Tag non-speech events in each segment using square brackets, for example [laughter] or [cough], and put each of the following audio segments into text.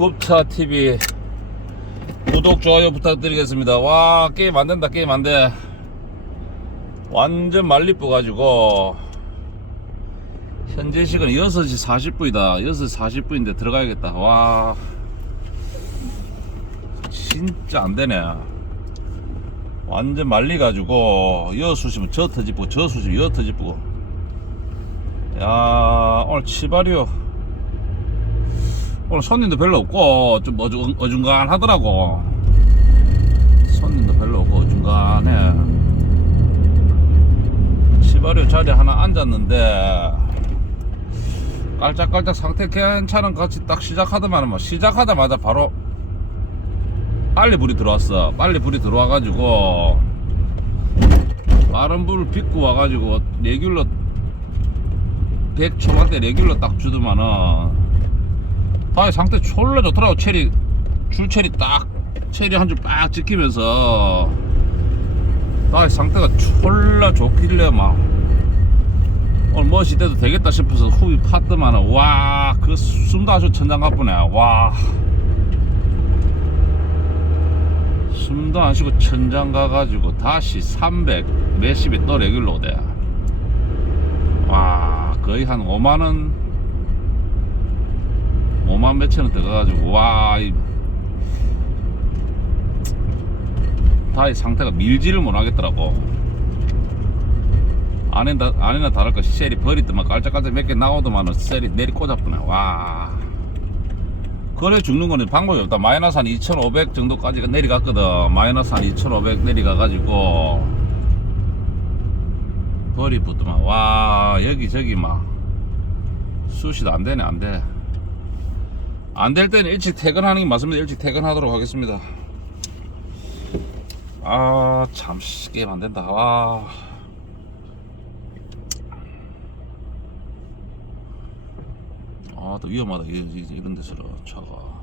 굽차 TV 구독 좋아요 부탁드리겠습니다. 와 게임 안 된다 게임 안 돼. 완전 말리뿌 가지고 현재 시간 6시 40분이다. 6시 40분인데 들어가야겠다. 와 진짜 안 되네. 완전 말리 가지고 여 수시면 저 터지고 저 수시면 여 터지고 야 오늘 치발이요. 오늘 손님도 별로 없고 좀 어중, 어중간하더라고. 손님도 별로 없고 어중간해. 시바리오 자리에 하나 앉았는데 깔짝깔짝 상태 괜찮은 것 같이 딱 시작하더만 뭐 시작하자마자 바로 빨리 불이 들어왔어. 빨리 불이 들어와 가지고 빠른 불을 빚고 와 가지고 레귤러 100 초반대 레귤러 딱 주더만은 다이 상태 졸라 좋더라고 체리. 줄 체리 딱 체리 한 줄 빡 찍히면서. 다이 상태가 졸라 좋길래 막 오늘 뭐 시대도 되겠다 싶어서 후비 팠더만은 와그 숨도 아주 천장 가쁘네 와. 숨도 안 쉬고 천장 가가지고 다시 300 몇십에 또 레귤러 오대 와 거의 한 5만원 5만 몇천 원 들어가가지고 와, 이, 다이 상태가 밀지를 못하겠더라고. 안에나 안에나 다를 것이 셀이 버리더만 깔짝깔짝 몇 개 나오더만은 셀이 내리 꽂아쁘네. 와. 그래 죽는 거는 방법이 없다. 마이너스 한 2,500 정도까지 내려갔거든. 마이너스 한 2,500 내려가가지고 버리 붙더만. 와 여기 저기 막 수시도 안 되네 안 돼. 안 될 때는 일찍 퇴근하는 게 맞습니다. 일찍 퇴근하도록 하겠습니다. 아, 참, 씨, 게임 안 된다. 와. 아, 또 위험하다. 이런 데서라, 차가.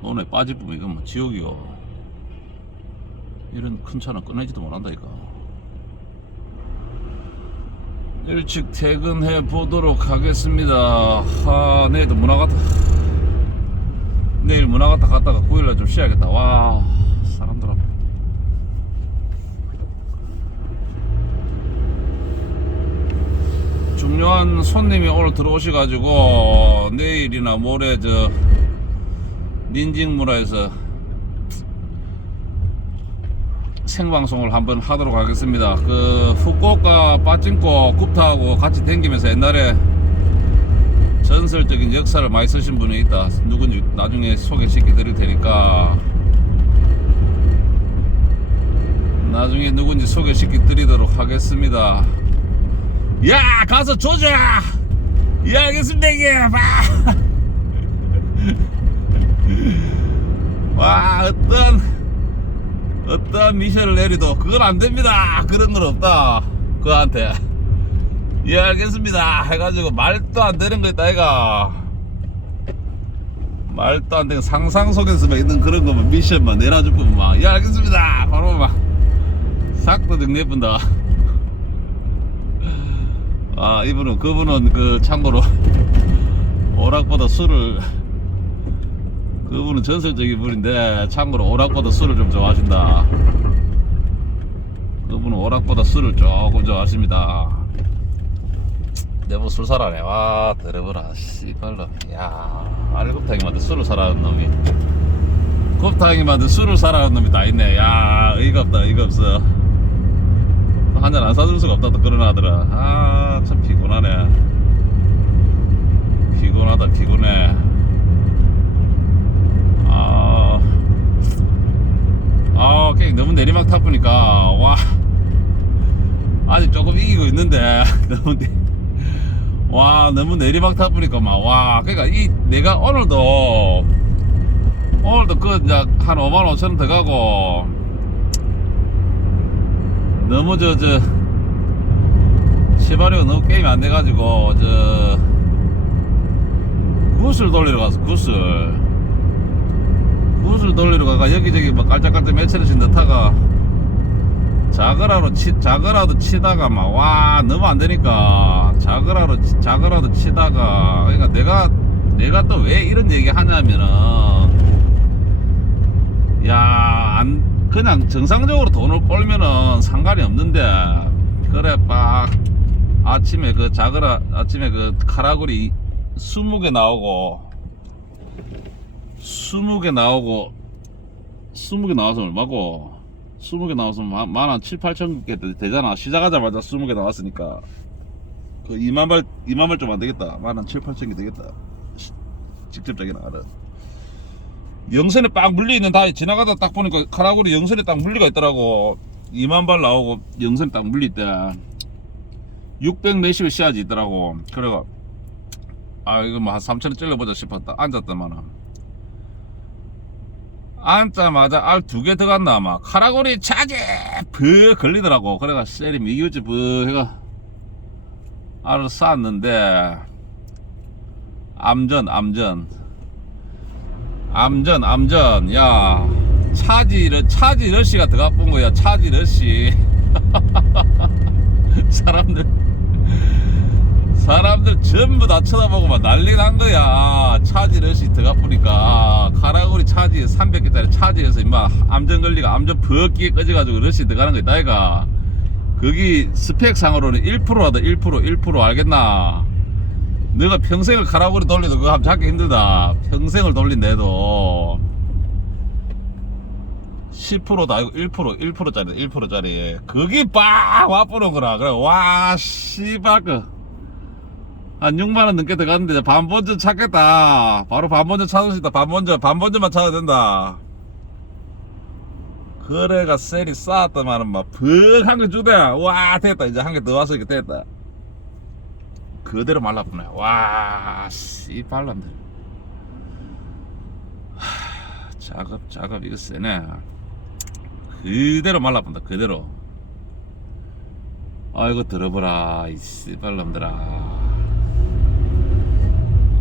너네 빠지면 이건 뭐 지옥이요. 이런 큰 차는 꺼내지도 못한다, 이거. 일찍 퇴근해 보도록 하겠습니다. 아, 내일도 문화 갔다. 내일 문화 갔다 갔다가 9일날 좀 쉬어야겠다. 와, 사람들 앞. 중요한 손님이 오늘 들어오셔가지고 내일이나 모레 저 닌징무라에서 생방송을 한번 하도록 하겠습니다. 그 후쿠오카 빠찡코 굽타하고 같이 댕기면서 옛날에 전설적인 역사를 많이 쓰신 분이 있다. 누군지 나중에 소개시켜 드릴 테니까 나중에 누군지 소개시켜 드리도록 하겠습니다. 야 가서 조자. 예 알겠습니다 이게 봐. [laughs] 와 어떤 어떠한 미션을 내리도 그건 안 됩니다. 그런 건 없다. 그한테. 예, 알겠습니다. 해가지고 말도 안 되는 거 있다, 이가. 말도 안 되는 상상 속에서만 있는 그런 거만 미션만 내놔줄 뿐만. 막. 예, 알겠습니다. 바로 막. 싹도 정리해본다. 아, 이분은, 그분은 그 참고로 오락보다 술을 그분은 전설적인 분인데 참고로 오락보다 술을 좀 좋아하신다. 그분은 오락보다 술을 조금 좋아하십니다. 내부 술 사라네. 와 들어보라 씨발로 야 알곱탕이 만든 술을 사라는 놈이. 곱탕이 만든 술을 사라는 놈이 다 있네. 야 의가 없다 의가 없어. 한 잔 안 사줄 수가 없다 또 그런 하더라 아 참 피곤하네. 피곤하다 피곤해 아, 아, 게임 너무 내리막 타보니까, 와, 아직 조금 이기고 있는데, [laughs] 너무, 내, 와, 너무 내리막 타보니까, 막, 와, 그니까, 이, 내가 오늘도, 오늘도 그, 이제, 한 5만 5천 원 더 가고, 너무 저, 저, 시바리오 너무 게임이 안 돼가지고, 저, 굿을 돌리러 가서, 굿을. 굿을 돌리러 가가 여기저기 막 깔짝깔짝 몇천원씩 넣다가 자그라로 치, 자그라도 치다가 막 와 너무 안 되니까 자그라로 치- 자그라도 치다가 그러니까 내가 내가 또 왜 이런 얘기 하냐면은 야 안, 그냥 정상적으로 돈을 꼴면은 상관이 없는데 그래 막 아침에 그 자그라 아침에 그 카라구리 20개 나오고 20개 나오고 20개 나와서 얼마고? 20개 나와서 만한 7, 8천 개 되잖아. 시작하자마자 20개 나왔으니까. 그 2만 발 2만 발 좀 안 되겠다. 만한 7, 8천 개 되겠다. 시- 직접적인 알아 영선에 빡 물려있는 다 지나가다 딱 보니까 카라구리 영선에 딱 물리가 있더라고. 2만 발 나오고 영선에 딱 물리때 600 몇십에 씨앗이 있더라고. 그래가 아 이거 뭐 한 3천원 찔러보자 싶었다. 앉았더만은 앉자마자 알 두 개 들어갔나 아마. 카라구리 차지 브 걸리더라고. 그래가 셀이 미기우지 브 해가 알을 쌓았는데 암전 암전. 암전 암전. 야 차지 러 차지 러시가 들어가 본 거야. 차지 러시 [laughs] 사람들 사람들 전부 다 쳐다보고 막 난리 난 거야. 차지 러시 들어가 보니까. 카라구리 차지 300개짜리 차지에서 임마 암전 걸리가 암전 버기에 꺼져가지고 러시 들어가는 거 있다 이가. 거기 스펙상으로는 1%라도 1% 1% 알겠나? 내가 평생을 카라구리 돌리도 그거 하면 잡기 힘들다. 평생을 돌린데도. 10%도 아니고 1% 1%짜리 1%짜리. 거기 빡 와뿌는 거라 그래 와 씨발 그 한 6만원 넘게 들어갔는데 반본전 찾겠다. 바로 반본전 찾을 수 있다. 반본전 반본전만 찾아야 된다. 그래가 셀이 쌓았더만은 막벅한개 주대. 와 됐다. 이제 한 개 더 와서 이렇게 됐다. 그대로 말라보네 와 씨발람들 하, 작업 작업 이거 세네. 그대로 말라본다. 그대로. 아이고 들어보라 이 씨발놈들아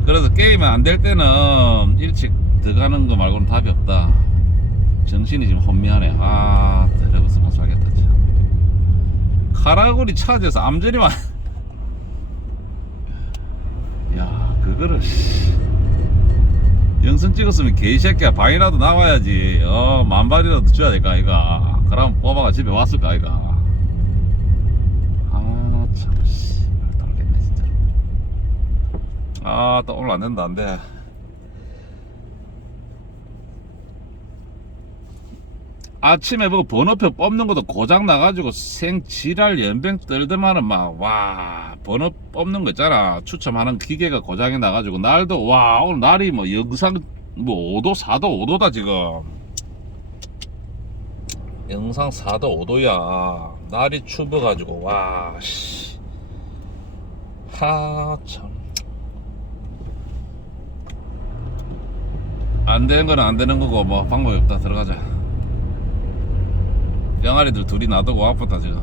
그래서 게임이 안될 때는 일찍 들어가는 거 말고는 답이 없다. 정신이 지금 혼미하네. 아 들어버서 못 살겠다 참. 카라구리 차지해서 암전이만 [laughs] 야 그거를 씨. 영상 찍었으면 개새끼야. 방이라도 나와야지. 어 만발이라도 줘야 될까 아이가. 그럼 뽑아가 집에 왔을까 아이가 아참 씨발 돌겠네 진짜로 아 또 오늘 안 된다 안 돼. 아침에 뭐 번호표 뽑는 것도 고장 나가지고 생 지랄 연병 떨더만은 막 와 번호 뽑는 거 있잖아. 추첨하는 기계가 고장이 나가지고 날도 와 오늘 날이 뭐 영상 뭐 5도 4도 5도다 지금. 영상 4도 5도야. 날이 추워가지고 와씨. 하참 안 되는 거는 안 되는 거고 뭐 방법이 없다. 들어가자. 병아리들 둘이 놔두고 아프다 지금.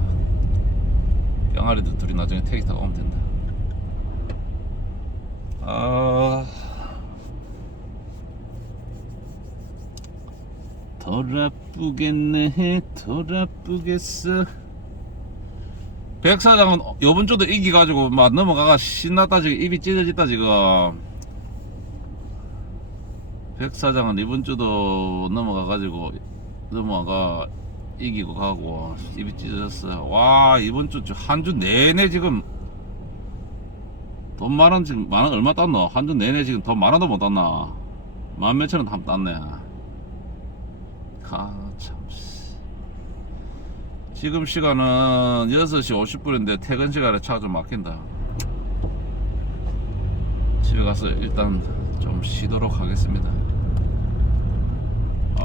병아리들 둘이 나중에 택시 타고 오면 된다. 아. 덜 아프겠어. 백사장은 요번 주도 이기가지고 막 넘어가가 신났다 지금 입이 찢어졌다 지금 백사장은 이번 주도 넘어가가지고 넘어가 이기고 가고 입이 찢어졌어요. 와 이번 주 한 주 내내 지금 돈 만원 지금 만원 얼마 땄노? 한 주 내내 지금 돈 만원도 못 땄나? 만 몇천 원한 땄네. 아참 지금 시간은 6시 50분인데 퇴근 시간에 차가 좀 막힌다. 집에 가서 일단 좀 쉬도록 하겠습니다.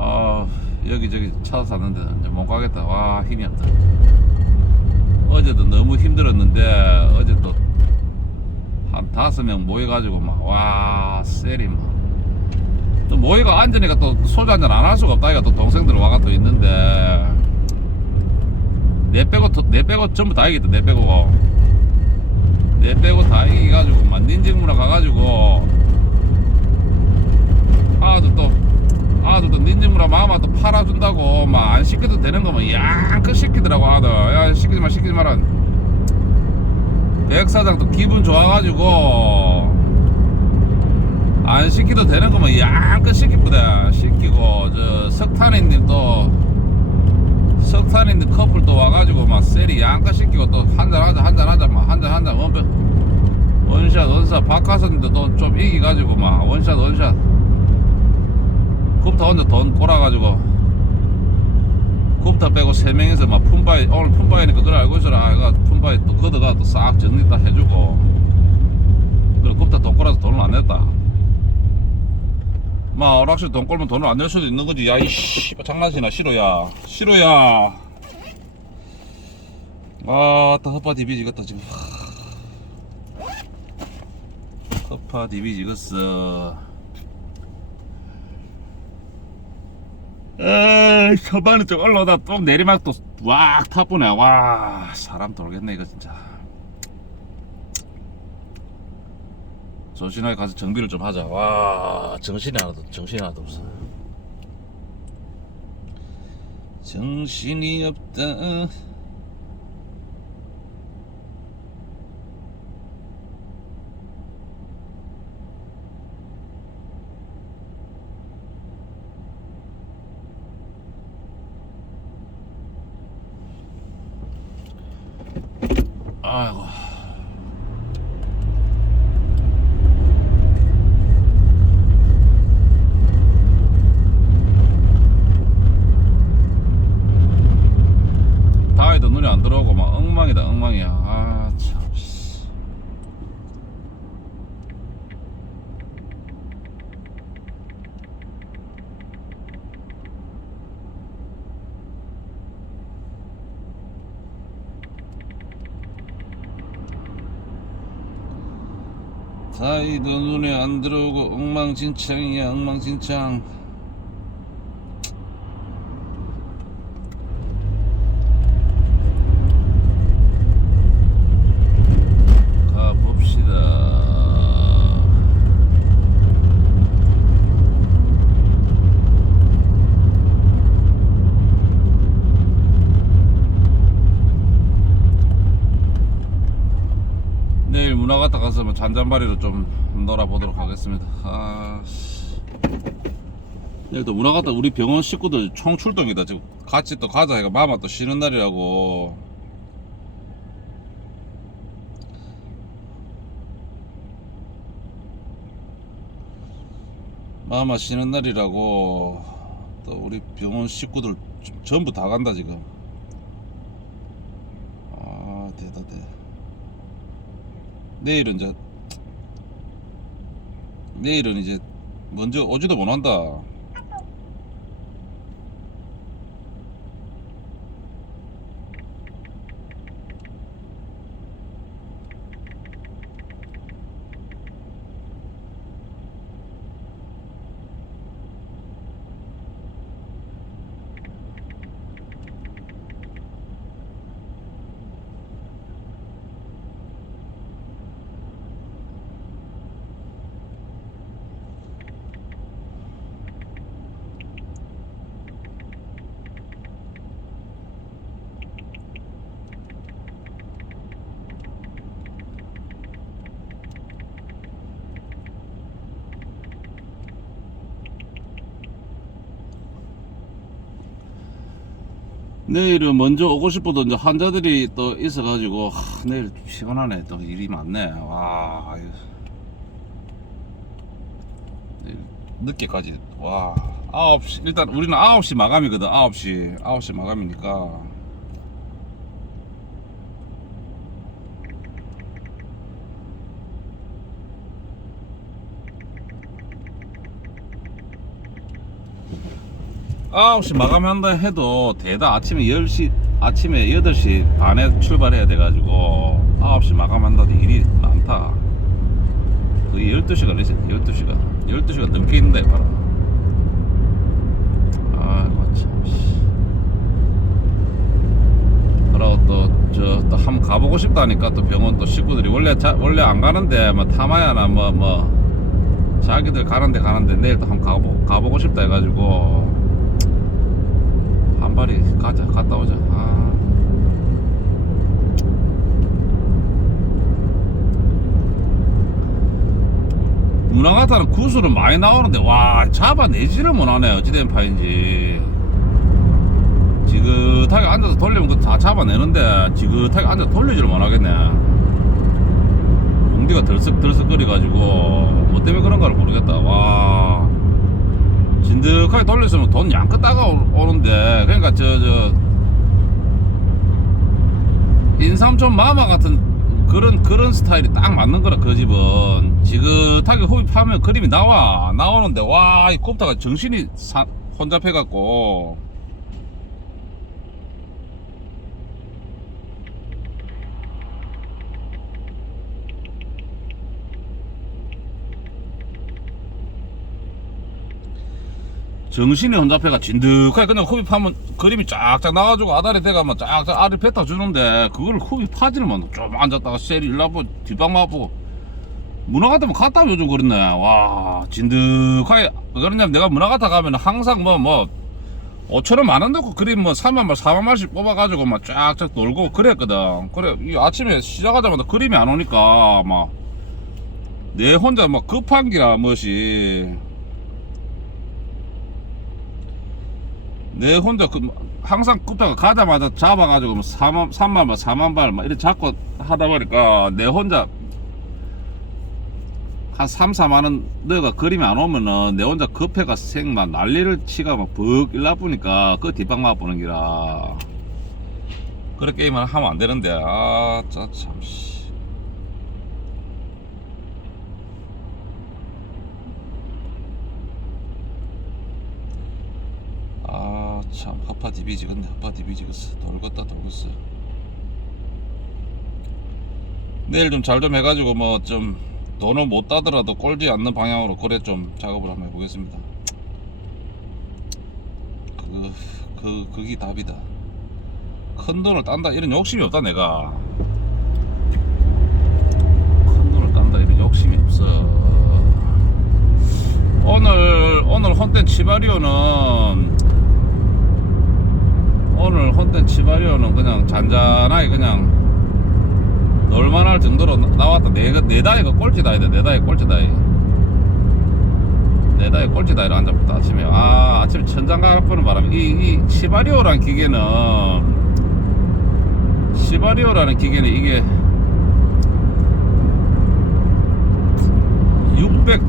아 여기저기 찾아샀는데 이제 못 가겠다. 와 힘이 없다 어제도 너무 힘들었는데 어제 또한 다섯 명 모여가지고 막와 셀이 막또 모이가 앉으니까 또 소주 한잔 안 할 수가 없다. 이가 또 동생들 와가 또 있는데. 내 빼고 더- 내 빼고 전부 다 이기다 내 빼고 내 빼고 다 이기가지고 막 닌징무라 가가지고 아들 또 아들도 닌징무라 마마 또 팔아준다고 막 안 시켜도 되는 거면 양껏 시키더라고 아들. 야 시키지 마 시키지 마라. 백사장도 기분 좋아가지고 안 시키도 되는 거면 양껏 시키보다. 시키고 저 석탄이님 또 석탄이님 커플 또 와가지고 막 셀이 양껏 시키고 또 한잔 하자 한잔 하자 막 한잔 한잔 원샷 원샷 원샷. 박하선님도 또좀 이기가지고 막 원샷 원샷 굽타 혼자 돈 꼬라가지고 굽타 빼고 세 명이서 막 품바이 오늘 품바이니까 그걸 알고 있어라. 아이가 품바이 또 걷어가 또 싹 정리 딱 해주고. 그래 굽타 돈 꼬라서 돈을 안 냈다. 마 오락실 돈 꼴면 돈을 안 낼 수도 있는 거지. 야이씨 장난치나 싫어야. 싫어야. 아따 헛바 디비 지겠다 지금. 헛파 디비 지겠어 에이 초반에 좀 올라오다 또 내리막 또왁 타보네. 와 사람 돌겠네 이거 진짜. 조신하게 가서 정비를 좀 하자. 와 정신이 하나도 정신이 하나도 없어. 정신이 없다 아이고 다이도 눈이 안 들어오고 막 엉망이다 엉망이야 아참 다이도 눈에 안 들어오고 엉망진창이야 엉망진창 가봅시다 내일 문화 갔다 가서 뭐 잔잔바리로 좀 놀아보도록 하겠습니다. 아... 씨. 또 문화 갔다 우리 병원 식구들 총 출동이다 지금. 같이 또 가자. 해가 마마 또 쉬는 날이라고. 마마 쉬는 날이라고. 또 우리 병원 식구들 좀 전부 다 간다 지금. 아 대단해 내일은 이제 내일은 이제 먼저 오지도 못한다 내일은 먼저 오고 싶어도 이제 환자들이 또 있어가지고 하, 내일 피곤하네. 또 일이 많네. 와. 내일 늦게까지 와 9시 일단 우리는 9시 마감이거든 9시. 9시 마감이니까 아홉 시 마감한다 해도 대다 아침에 10시 아침에 8시 반에 출발해야 돼가지고 9시 마감한다도 일이 많다. 거의 12시간 걸리지? 12시간 12시간 넘게 있는데 바로. 아이고 참 씨. 그러고 또저또 한번 가보고 싶다니까 또 병원 또 식구들이. 원래 자, 원래 안 가는데 뭐 타마야나 뭐뭐 자기들 가는데 가는데 내일 또 한번 가보, 가보고 싶다 해가지고 한 발이 가자. 갔다 오자. 아. 문화가타는 구슬은 많이 나오는데 와 잡아내지를 못하네 어찌된 파인지. 지긋하게 앉아서 돌리면 그다 잡아내는데 지긋하게 앉아서 돌리지를 못하겠네. 공디가 들썩들썩거려가지고 뭐 때문에 그런가를 모르겠다. 와 진득하게 돌렸으면 돈 양껏 따가오는데 그러니까 저 저 인삼촌 마마 같은 그런 그런 스타일이 딱 맞는 거라 그 집은. 지긋하게 흡입하면 그림이 나와. 나오는데 와 이 꼽다가 정신이 사, 혼잡해갖고 정신이 혼잡해가 진득하게 그냥 흡입하면 그림이 쫙쫙 나와가지고 아다리 대가면 쫙쫙 알을 뱉어 주는데 그걸 흡입하지를 못해 좀 앉았다가 셀이 일라보 뒷방 마보고 문화 같으면 갔다 요즘 그렇네. 와 진득하게. 왜 그러냐면 내가 문화 같아 가면 항상 뭐뭐 5천원 만원 넣고 그림 뭐 3만 말 4만 말씩 뽑아가지고 막 쫙쫙 놀고 그랬거든. 그래 이 아침에 시작하자마자 그림이 안 오니까 막 내 혼자 막 급한 기라 뭐시 내 혼자 그 항상 굽다가 가자마자 잡아가지고 뭐 4만 3만 발 4만 발 막 이렇게 잡고 하다 보니까 내 혼자 한 3, 4만 원 너가 그림이 안 오면은 내 혼자 급해가 생막 난리를 치가 막벅 일나쁘니까 그 뒷방 맛보는 기라 그런 게임을 하면 안 되는데 아 참 씨. 아, 참, 하파 디비지, 근데 하파 디비지겠어. 돌겠다, 돌겠어. 내일 좀잘좀 해가지고, 뭐, 좀, 돈을 못 따더라도 꼴지 않는 방향으로 그래 좀 작업을 한번 해보겠습니다. 그, 그, 그게 답이다. 큰 돈을 딴다, 이런 욕심이 없다, 내가. 큰 돈을 딴다, 이런 욕심이 없어. 오늘, 오늘 혼된 치바리오는 오늘 혼된 치바리오는 그냥 잔잔하게 그냥 놀만할 정도로 나- 나왔다. 네, 네 다이가 꼴찌다이다. 네 다이 꼴찌다이. 네 다이 꼴찌다이로 앉아봤다 아침에. 아 아침에 천장 가보는 바람에. 이, 이 치바리오라는 기계는 치바리오라는 기계는 이게 600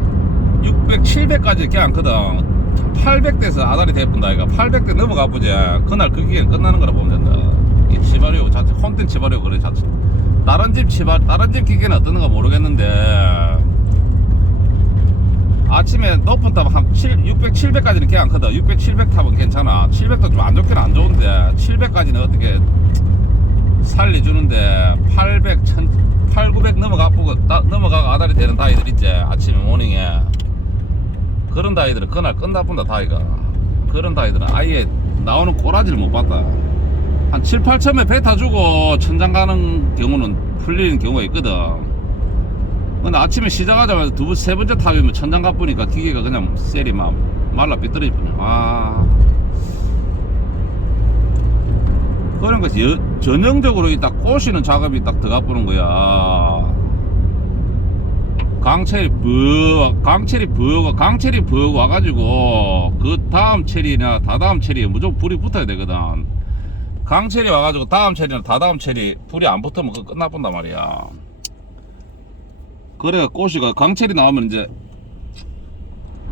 600, 700까지 이렇게 않거든 800대에서 아다리 대뿐다 이가. 800대 넘어가 보지 그날 그 기계는 끝나는 거라 보면 된다. 이 치바리오 자체 콘텐 치바리오 그래 자체. 다른 집 치바 다른 집 기계는 어떤가 모르겠는데 아침에 높은 탑한 600, 700까지는 이렇게 않거든 600, 700 탑은 괜찮아. 700도 좀 안 좋긴 안 좋은데 700까지는 어떻게 살려주는데 800, 1000, 8, 900 넘어가 보고 넘어가고 아다리 되는 다이들 있지 아침에 모닝에 그런 다이들은 그날 끝나본다 다이가. 그런 다이들은 아예 나오는 꼬라지를 못 봤다. 한 7, 8천에 배 타주고 천장 가는 경우는 풀리는 경우가 있거든. 근데 아침에 시작하자마자 두 번, 세 번째 타면 천장 가보니까 기계가 그냥 셀이 막 말라 삐뚤어지 버려 아. 그런 여- 전형적으로 이 딱 꼬시는 작업이 딱 들어가 보는 거야 강철이 부어 강철이 부어고 강철이 부어고 와가지고 그 다음 체리나 다다음 체리에 무조건 불이 붙어야 되거든. 강철이 와가지고 다음 체리나 다다음 체리 불이 안 붙으면 그거 끝나본단 말이야. 그래 꼬시가 강철이 나오면 이제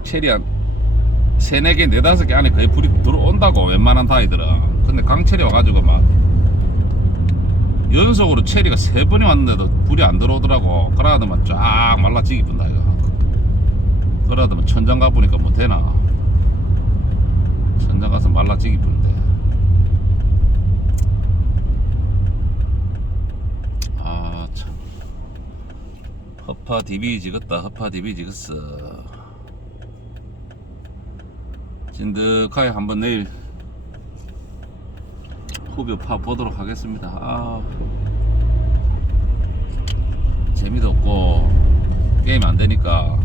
체리 한 세네 개, 네다섯 개 안에 거의 불이 들어온다고 웬만한 다이들은. 근데 강철이 와가지고 막 연속으로 체리가 세 번이 왔는데도 불이 안 들어오더라고. 그러더만 쫙 말라지기 분다 이거. 그러더만 천장 가보니까 뭐 되나. 천장 가서 말라지기 분데. 아참. 허파 디비 지겠다 허파 디비 지겠어. 진득하게 한번 내일 후벼 파 보도록 하겠습니다. 아, 재미도 없고 게임 안 되니까.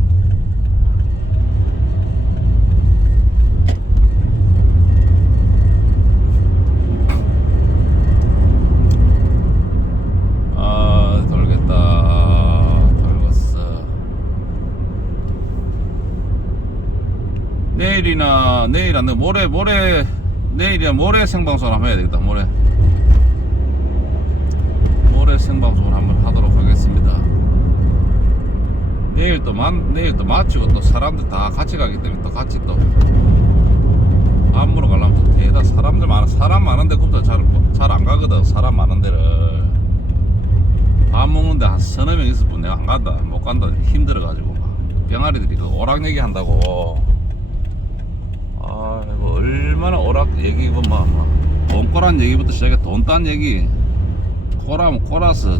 아 내일이나 내일 안돼. 모레 모레 내일이야 모레 생방송 한번 해야 되겠다 모레. 모레 생방송을 한번 하도록 하겠습니다. 내일 또 만, 내일 또 마치고 또 사람들 다 같이 가기 때문에 또 같이 또 안무로 가려면 또 대다 사람들 많아 사람 많은데 그보다 잘잘 안 가거든 사람 많은 데를. 밥 먹는데 한 서너 명 있을 뿐 내가 안 간다. 못 간다. 힘들어가지고 막 병아리들이 그 오락 얘기 한다고 얼마나 오락 얘기고 막돈 꼬란 얘기부터 시작해. 돈 딴 얘기. 코라면 코라서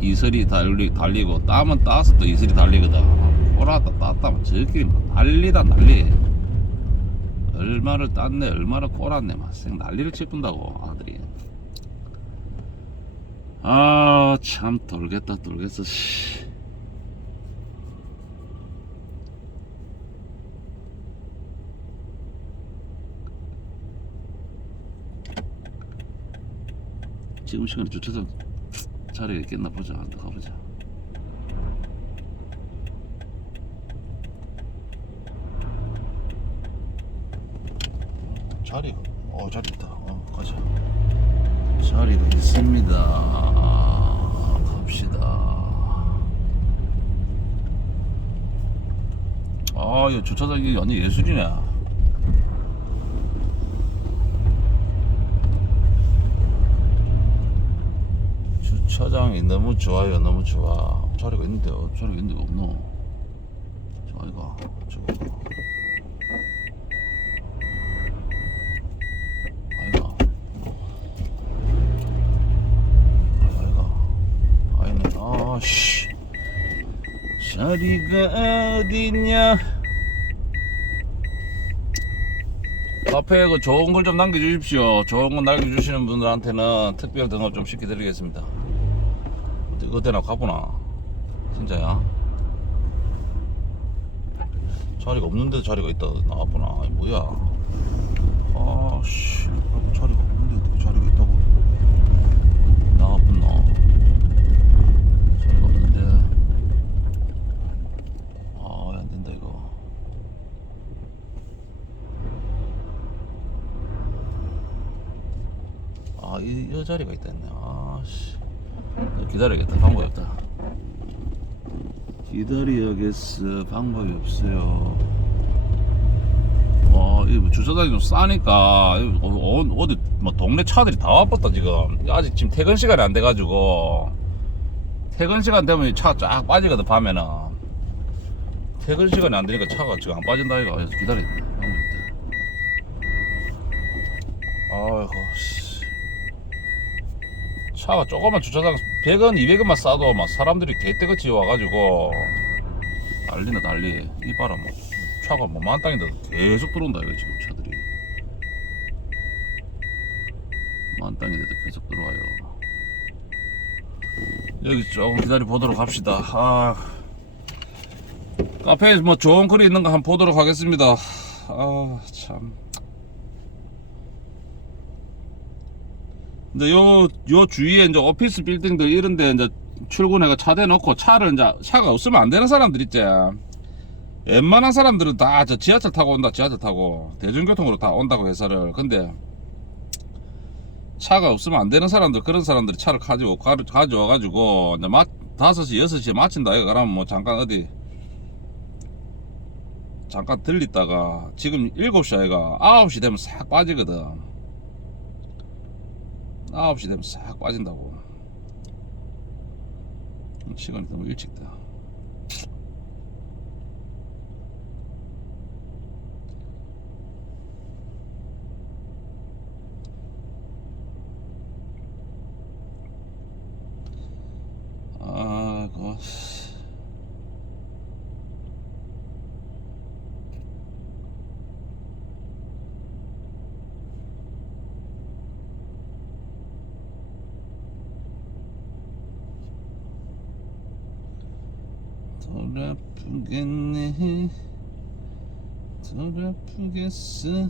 이슬이 달리, 달리고 땀은 따서 또 이슬이 달리거든. 코라다 땄다면 뭐 난리다 난리. 얼마를 땄네 얼마를 꼬랐네. 막생 난리를 치푼다고 아들이. 아 참 돌겠다 돌겠어. 씨. 지금 시간에 주차장 자리가 있겠나 보자. 한번 가보자. 자리가 어 자리 있다. 어 가자. 자리가 있습니다. 갑시다. 아 이거 주차장이 완전 예술이네 주차장이 너무 좋아요. 너무 좋아. 자리가 있는데 어, 자리가 있는데 없노? 자리가 저거 아이가. 아이가. 아이네. 아씨. 자리가 어딨냐? 카페에 그 좋은 걸 좀 남겨주십시오. 좋은 거 남겨주시는 분들한테는 특별 등업 좀 시켜드리겠습니다. 어디 어디나 가보나? 진짜야? 자리가 없는데 자리가 있다 나와보나? 아이 뭐야? 아씨 자리가 없는데 어떻게 자리가 있다고 나와보나? 자리가 없는데 아안 된다 이거. 아, 이, 이 자리가 있다 했네. 아, 씨. 기다려야겠다. 방법이 없다. 기다려야겠어. 방법이 없어요. 와, 이뭐 주차장이 좀 싸니까, 어, 어, 어디, 뭐, 동네 차들이 다 와봤다, 지금. 아직 지금 퇴근 시간이 안 돼가지고. 퇴근 시간 되면 차가 쫙 빠지거든, 밤에는. 퇴근 시간이 안 되니까 차가 지금 안 빠진다, 이거. 그래서 기다려야 돼. 방법이 없다. 아이고, 씨. 차가 조그만 주차장 100원, 200원만 싸도 막 사람들이 개떼같이 와가지고 난리나 난리. 이 봐라 뭐 차가 뭐 만 땅인데도 계속 들어온다 이거 지금 차들이. 만 땅인데도 계속 들어와요. 여기 조금 기다려 보도록 합시다. 아, 카페에 뭐 좋은 글이 있는 거 한번 보도록 하겠습니다. 아 참. 근데 요, 요 주위에 이제 오피스 빌딩들 이런데 이제 출근해가 차 대놓고 차를 이제 차가 없으면 안 되는 사람들 있지. 웬만한 사람들은 다 저 지하철 타고 온다, 지하철 타고. 대중교통으로 다 온다고 회사를. 근데 차가 없으면 안 되는 사람들, 그런 사람들이 차를 가지고, 가, 가져와가지고, 이제 마, 5시, 6시에 마친다. 이거 그러면 뭐 잠깐 어디, 잠깐 들리다가, 지금 7시 아이가 9시 되면 싹 빠지거든. 9시 되면 싹 빠진다고. 시간이 너무 일찍 다 아이고 덜 아프겠네 덜 아프겠어.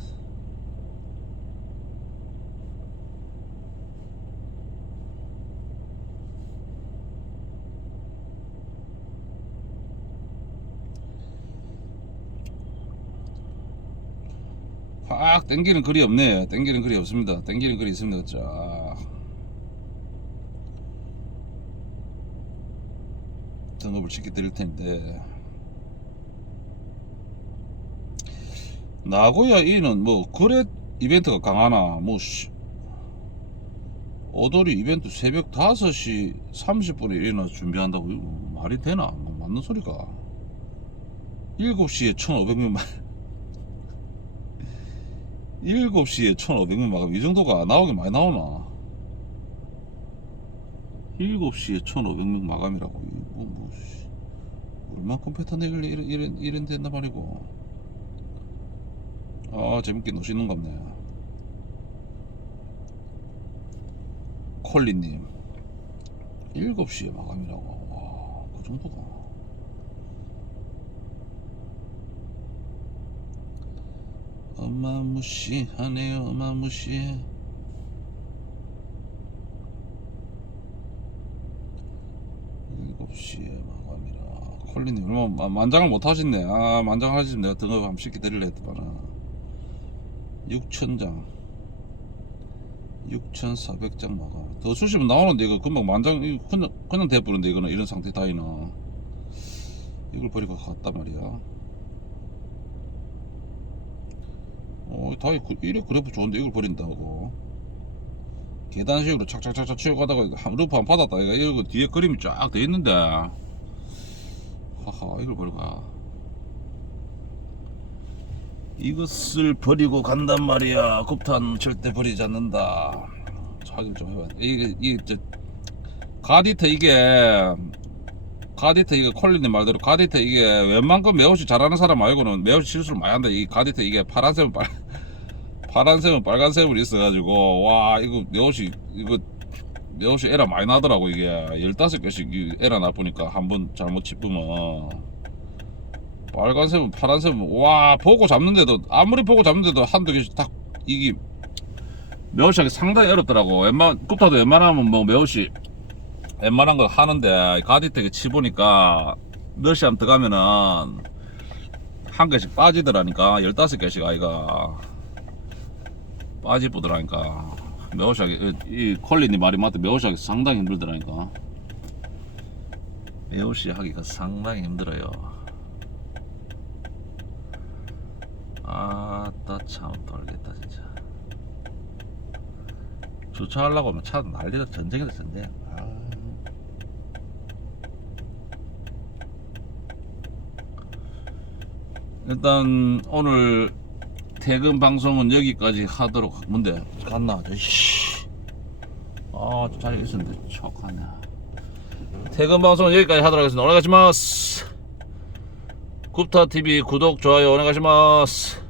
팍 땡기는 글이 없네. 땡기는 글이 없습니다. 땡기는 글이 있습니다. 자. 등급을 시켜 드릴 텐데 나고야 이는 뭐 그래 이벤트가 강하나? 뭐 씨, 오돌이 이벤트 새벽 5시 30분에 일어나 준비한다고 이거 말이 되나? 뭐 맞는 소리가. 7시에 1500명 만 7시에 1500명 마감 이 정도가 나오긴 많이 나오나? 7시에 1500명 마감이라고. 뭐, 뭐 씨. 얼만큼 패턴 내길래 이런, 이런, 이런 된단 말이고 아 재밌게 노시는 겁네. 콜리님. 7시에 마감이라고. 와그 정도가 어마무시하네요 어마무시해 시에 마감이라. 콜리님 얼마 마- 만장을 못 하셨네. 아 만장 하시면 내가 등급 한번 쉽게 드릴래 했더만 6천장 6,400장 마감 더 수시면 나오는데 이거 금방 만장 이거 그냥 그냥 돼버는데 이거는 이런 상태 다이나 이걸 버리고 갔단 말이야 어, 다이 그- 이래 그래프 좋은데 이걸 버린다고. 계단식으로 착착착착 치워가다가 한 루프 안 받았다. 이거 뒤에 그림이 쫙 돼 있는데. 하하, 이걸 버리고 가. 이것을 버리고 간단 말이야. 급탄 절대 버리지 않는다. 확인 좀 해봐. 이게 이게 저 가디트 이게 가디트 이게 콜리님 말대로 가디트 이게 웬만큼 매우시 잘하는 사람 말고는 매우시 실수를 많이 한다. 이 가디트 이게 파란색은 빨 [laughs] 파란색은 빨간색으로 있어가지고 와 이거 매우시 이거 매우시 에라 많이 나더라고 이게 15개씩 이 에라 나쁘니까 한 번 잘못 짚으면 빨간색은 파란색은 와 보고 잡는데도 아무리 보고 잡는데도 한두 개씩 딱 이게 매우시하기 상당히 어렵더라고. 웬만 굽타도 웬만하면 뭐 매우시 웬만한 거 하는데 가디텍에 치보니까 몇 시간 들어가면은 한 개씩 빠지더라니까. 15개씩 아이가 빠지보더라니까. 매우시하기 이 콜린이 말이 맞다 매우시하기 상당히 힘들더라니까. 매우시 하기가 상당히 힘들어요 아따 참 떨겠다 진짜. 주차하려고 하면 차 난리다 전쟁이다 전쟁 아. 일단 오늘 퇴근 방송은 여기까지 하도록 뭔데. 갔나 씨. 아 자리가 있었는데 척하네. 퇴근 방송은 여기까지 하도록 하겠습니다. 오네가시마스 굽타TV 구독 좋아요 오네가시마스